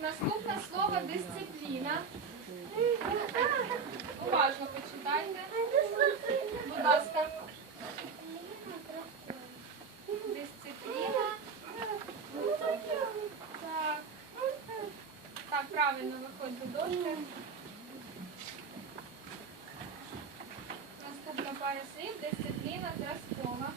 наступне слово дисципліна. Уважно почитайте. Будь ласка. Дисципліна. Так. Так, правильно виходь до дошки. Наступна пара слів дисципліна зразкова.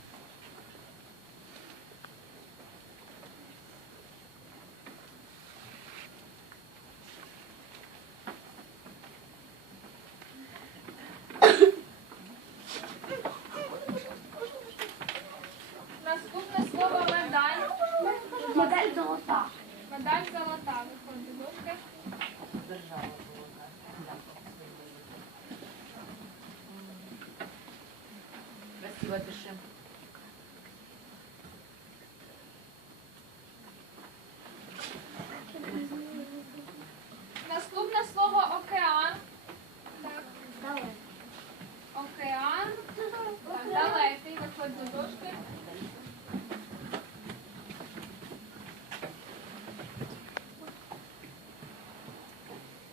Наступне слово медаль. Медаль золота. Медаль золота. Виходь до дошки. Красиво пиши. Наступне слово океан. Так, Давай. океан. Так, далекий. Виходь до дошки.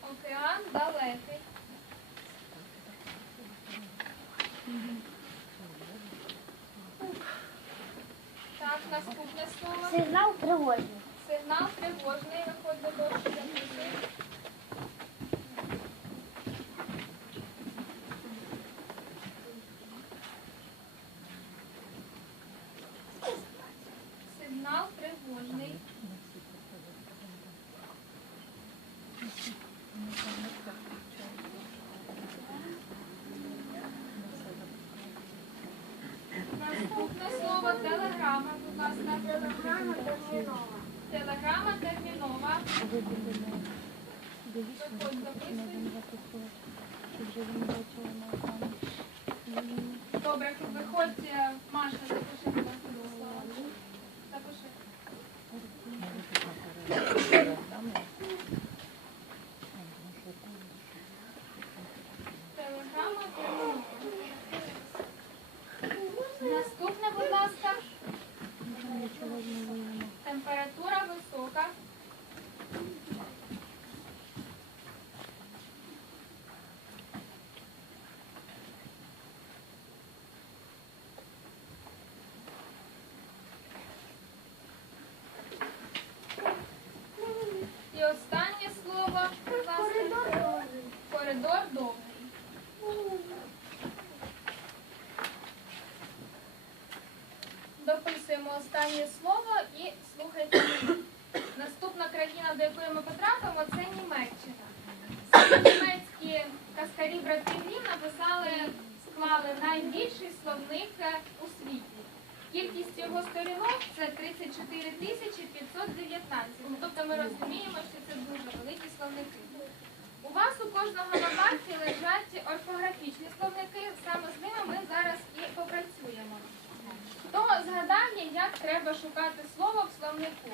Океан далекий. Так, наступне слово. Сигнал тривожний. Сигнал тривожний. Виходь до. Сигнал тривожний. Наступне слово телеграма, будь. Телеграма термінова. Телеграма термінова. Виходь, записуй. Добре, виходь, е, Маша, запиши, будь ласка, до слова. Запиши. Телеграма термінова. Наступне, будь ласка. Температура висока. І останнє слово, будь ласка. Коридор. Коридор довгий. Дописуємо останнє слово і слухайте. Наступна країна, до якої ми потрапимо, це Німеччина. Саме Німецькі каскарі брати написали, склали найбільший словник у світі. Кількість його сторінок це 34 тисячі 519. Ну, Тобто ми розуміємо, що це дуже великі словники. У вас у кожного на парті лежать орфографічні словники. Саме з ними ми зараз і попрацюємо. Хто згадає, як треба шукати слово в словнику?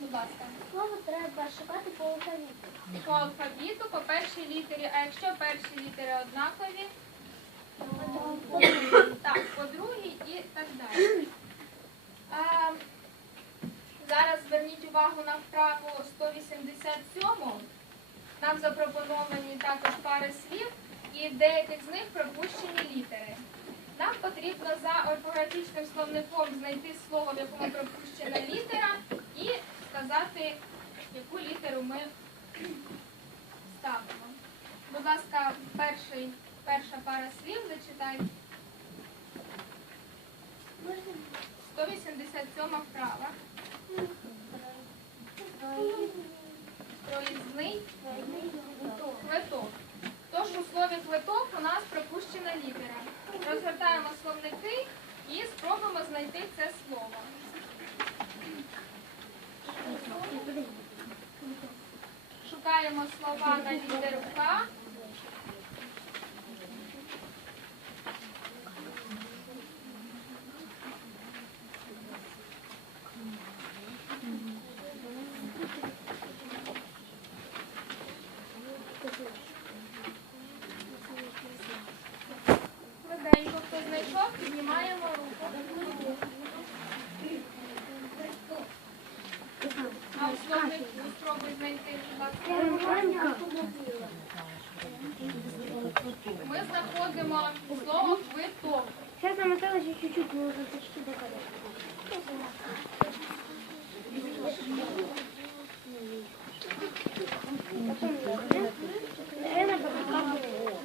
Будь ласка. Слово треба шукати по алфавіту. По алфавіту, по першій літері, а якщо перші літери однакові, так, по другій і так далі. А, зараз зверніть увагу на вправу 187. Нам запропоновані також пари слів і деяких з них пропущені літери. Нам потрібно за орфографічним словником знайти слово, в якому пропущена літера, і сказати, яку літеру ми ставимо. Будь ласка, перший, перша пара слів зачитай. 187 вправа. Проїзний квиток. Тож у слові квиток у нас пропущена літера. Розгортаємо словники і спробуємо знайти це слово. Шукаємо слова на літеру К. Швиденько, хто знайшов, піднімаємо руку. А у словнику спробуй знайти, будь ласка. Керування автомобілем. Ми слово квиток. Сейчас нам осталось еще чуть-чуть, мы уже почти до Наверное,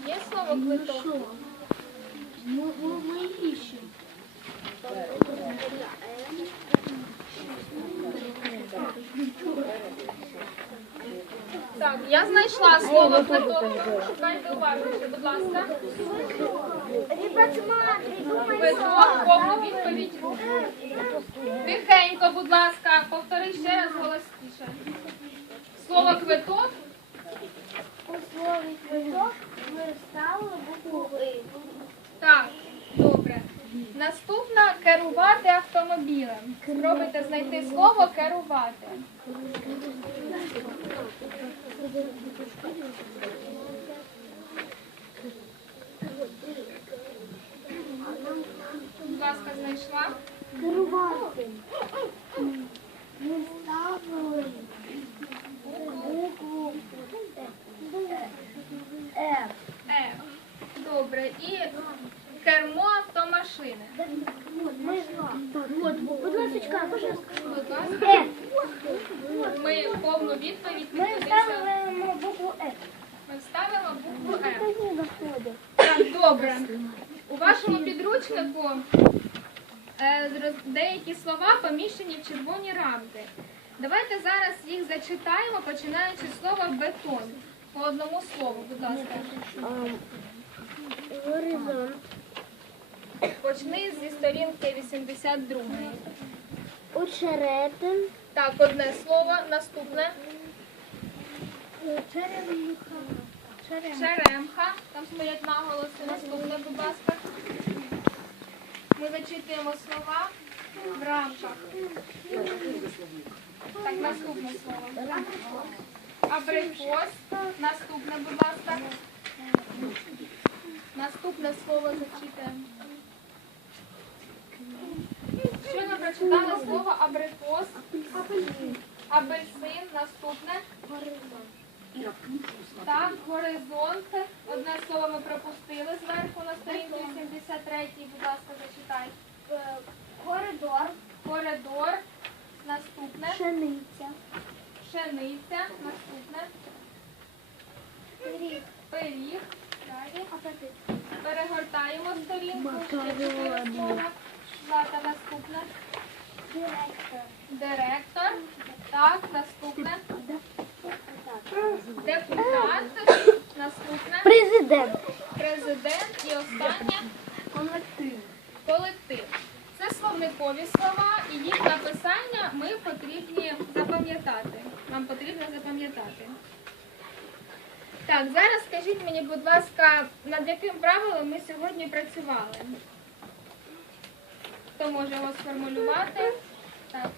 Есть слово квиток? Так, я знайшла слово квиток. Шукайте уважніше, будь ласка. Квиток, повну відповідь. Тихенько, будь ласка, повтори ще раз голосніше. Слово квиток У слові квиток ми вставили букву «и». Так, добре. Наступна керувати автомобілем. Спробуйте знайти слово керувати. Будь ласка, знайшла. Керувати. Ми вставили букву «Е». Е. Добре. І кермо автомашини. Так, будь ласка. Будь ласка. Ми повну відповідь Ми кудись- вставимо букву «Е». Ми вставимо букву Е. Так, добре. У вашому підручнику е, деякі слова поміщені в червоні рамки. Давайте зараз їх зачитаємо, починаючи з слова бетон. По одному слову, будь ласка. Горизонт. Почни зі сторінки 82. Очеретин. Так, одне слово, наступне. Черемха. Черемха. Там стоять наголоси. Наступне, будь ласка. Ми зачитуємо слова в рамках. Так, наступне слово. Абрикос. Наступне, будь ласка. Наступне слово зачитуємо. Щойно прочитали слово абрикос. Абельсин. Наступне. Так, горизонт. Одне слово ми пропустили зверху на сторінці 83. Будь ласка, зачитай. Коридор. Коридор. Наступне. Пшениця. Пшениця. Наступне. Рік. Пиріг. Далі. Перегортаємо сторінку. Ще чотири слова. Злата, наступне. Директор. Директор. Так, наступне. Депутат. Наступне. Президент. Президент. І останнє. Колектив. Колектив. Це словникові слова, і їх написання ми потрібні запам'ятати. Нам потрібно запам'ятати. Так, зараз скажіть мені, будь ласка, над яким правилом ми сьогодні працювали? Хто може його сформулювати? Так.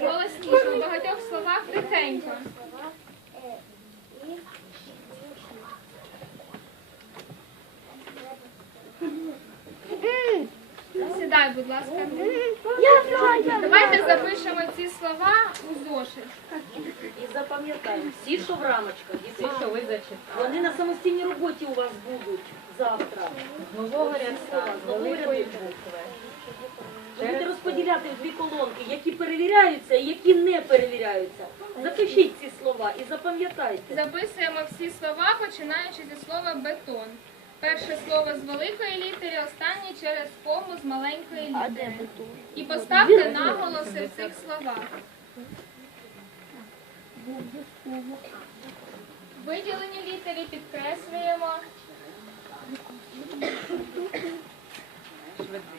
Голосніше, у багатьох словах тихенько. Сідай, будь ласка. Я знаю. Давайте запишемо ці слова у зошит. І запам'ятаємо, всі, що в рамочках, і всі, що ви зачитали. Вони на самостійній роботі у вас будуть завтра. Нового рядка, з великої букви. Будете розподіляти в дві колонки, які перевіряються і які не перевіряються. Запишіть ці слова і запам'ятайте. Записуємо всі слова, починаючи зі слова бетон. Перше слово з великої літери, останнє через кому з маленької літери. І поставте наголоси в цих словах. Виділені літери підкреслюємо. Швиденько.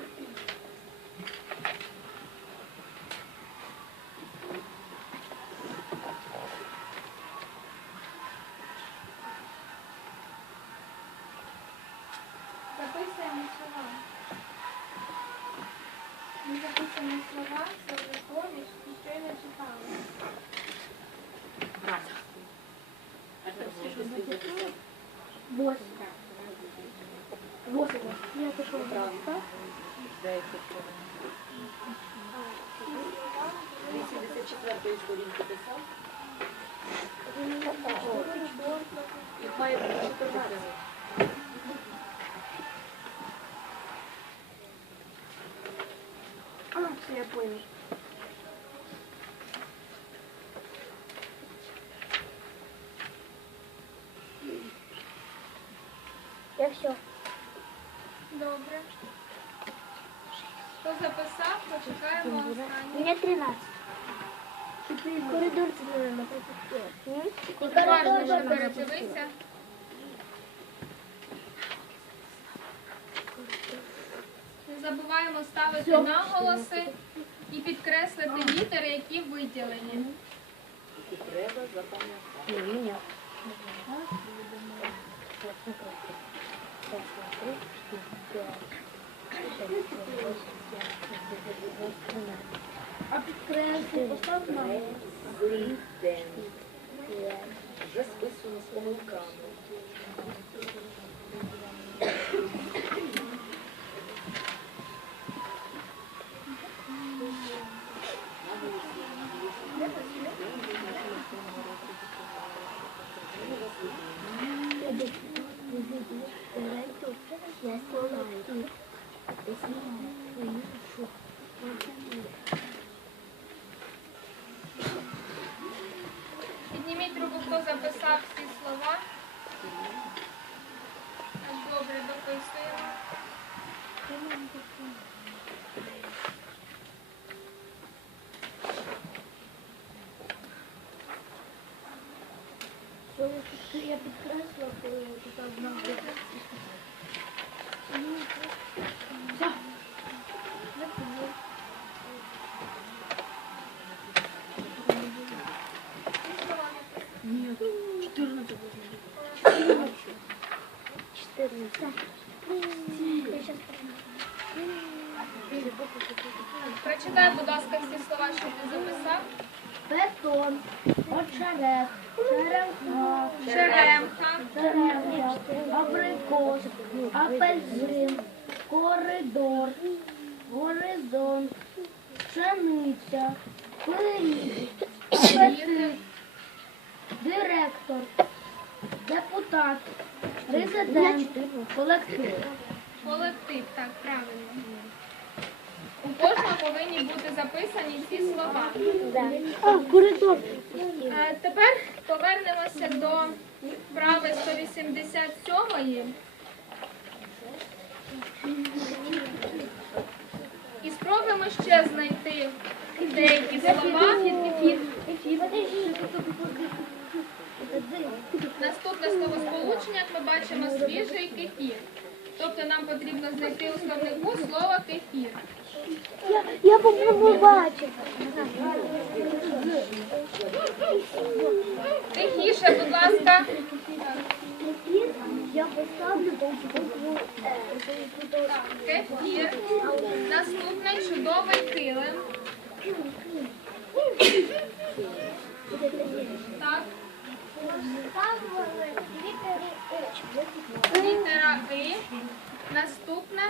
84 сторінки писав. Їх має бути 14. А, все, я понял. Забуваємо ставити наголоси і підкреслити літери, які виділені. Треба запам'ятати. А підкреслю, постав на. Вже списано з помилками. 我也不知道 апельсин, коридор, горизонт, пшениця, пиріг, апетит, директор, депутат, резидент, колектив. колектив. Так, правильно. У кожного повинні бути записані всі слова. А, коридор. Е, Тепер повернемося до вправи 187 і спробуємо ще знайти деякі слова. Наступне словосполучення, як ми бачимо, свіжий кефір. Тобто нам потрібно знайти у словнику слово кефір. Я, я по-моєму бачив. Тихіше, будь ласка. Я поставлю букву Е. Так, кефір. Наступний чудовий килим. Так, літера И. Наступне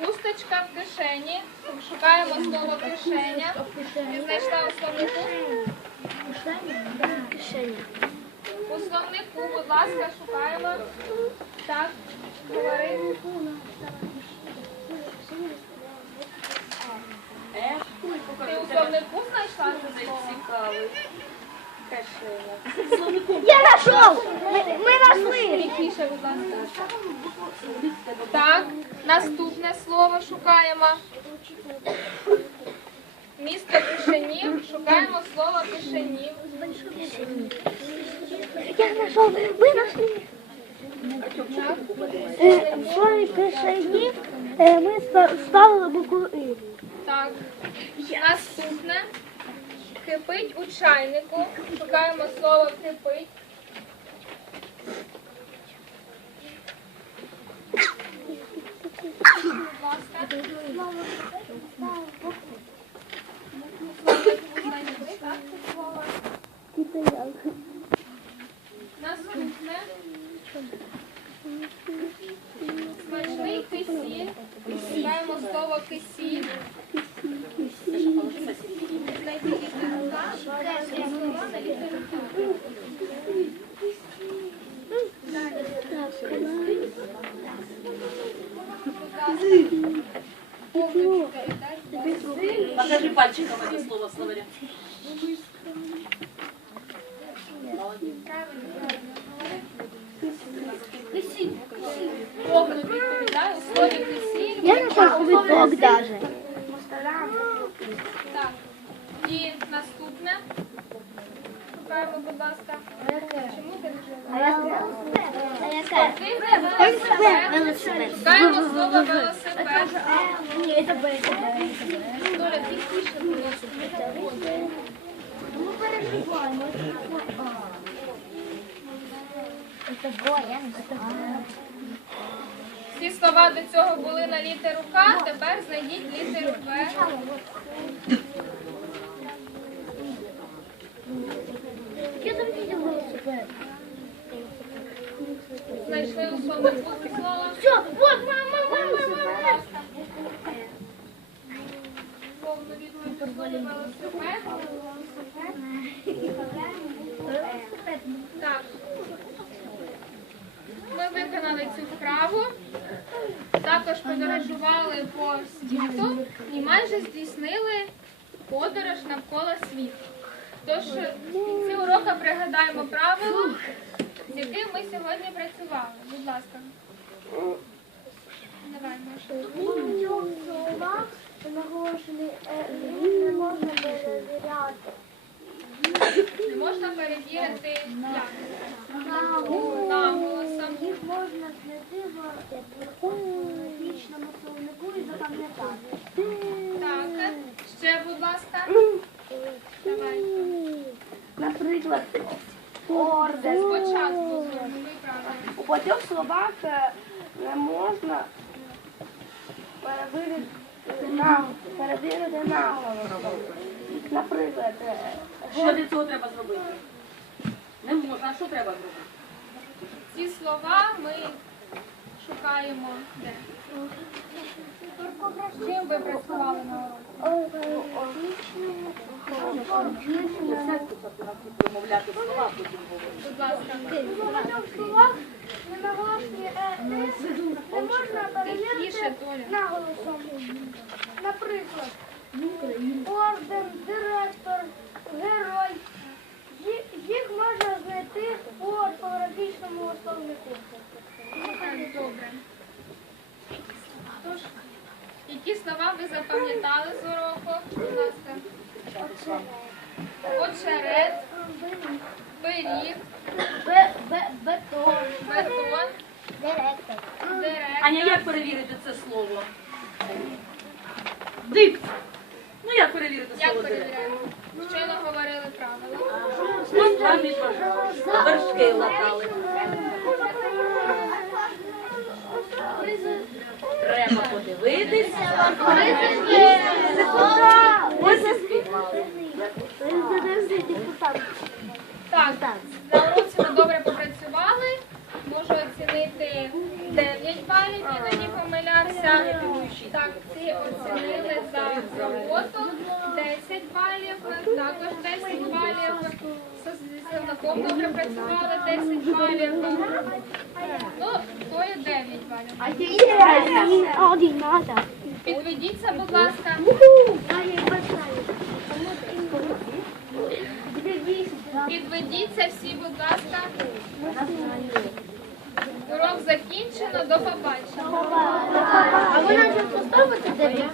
хусточка в кишені. Шукаємо слово кишеня. Ти знайшла у словнику? У словнику, будь ласка, шукаємо. Так, говори. Ти у словнику знайшла це цікавий. Я нашел! Мы, мы нашли! Тихіше, будь ласка. Так, наступне слово шукаємо. Місто Кишинів. Шукаємо слово Кишинів. Я нашел! Мы нашли! Е, В слові кишені ми ставили букву І. так. Наступне. Кипить у чайнику. Шукаємо слово кипить. Будь ласка. Слово. Наступне. Смачний кисіль. Шукаємо слово кисіль. Знайти літеру К. Шукаємо слова на літеру К. Будь ласка. Повну відповідь. Покажи пальчиком це слово словаря. Повну відповідаю у слові кисіль. Я нашел квиток даже. Так. І наступне. Шукаємо, будь ласка. Чому ти А яка? Шукаємо слово велосипед. Ні, це Б. Ну, переживаємо. Б. Всі слова до цього були на літеру К, тепер знайдіть літеру В. Я там видел велосипед. Знайшли у слово. Все, вот, мама, мама, мама. Повну відповідь у велосипед. Так. Ми виконали цю вправу. Також подорожували по світу і майже здійснили подорож навколо світу. Тож в кінці уроку пригадаємо правило, з яким ми сьогодні працювали. Будь ласка. Давай, Маша. У цьому словах наголошений не можна перевіряти. Не можна перевірити? Наголосом. наголосом. Їх можна знайти в фонетичному словнику і запам'ятати. Так. Ще, будь ласка. Давай. Наприклад, орден. Спочатку. У багатьох словах е, не можна перевірити на перевірити наголос. Наприклад, е, Що для цього треба зробити? Не можна, а що треба зробити? Ці слова ми шукаємо де? Чим ви працювали на? Промовляти слова потім говорити. Багатьох словах не можна перевірити наголосом. Наприклад, орден, директор, герой. Їх можна знайти по орфографічному словнику. Добре. Тож, які слова ви запам'ятали з уроку? Будь ласка. Очерет, пиріг, Бе- бе- Бетон. бетон, Директор. Аня, як перевірити це слово? Дик. Ну як перевірити Як слово дик? перевіряємо? Щойно говорили правила. Ось там і. Вершки латали. Треба подивитися. Так, на уроці ми добре попрацювали. Можу оцінити 9 балів, іноді помилявся. Так, всі оцінили за роботу 10 балів, також 10 балів. З словником працювали 10 балів. Ну, то є 9 балів. Підведіться, будь ласка. Підведіться всі, будь ласка. Урок закінчено. До побачення. А ви нам поставити поставите дев'ять?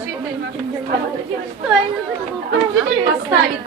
Вчитель ваш. Поставить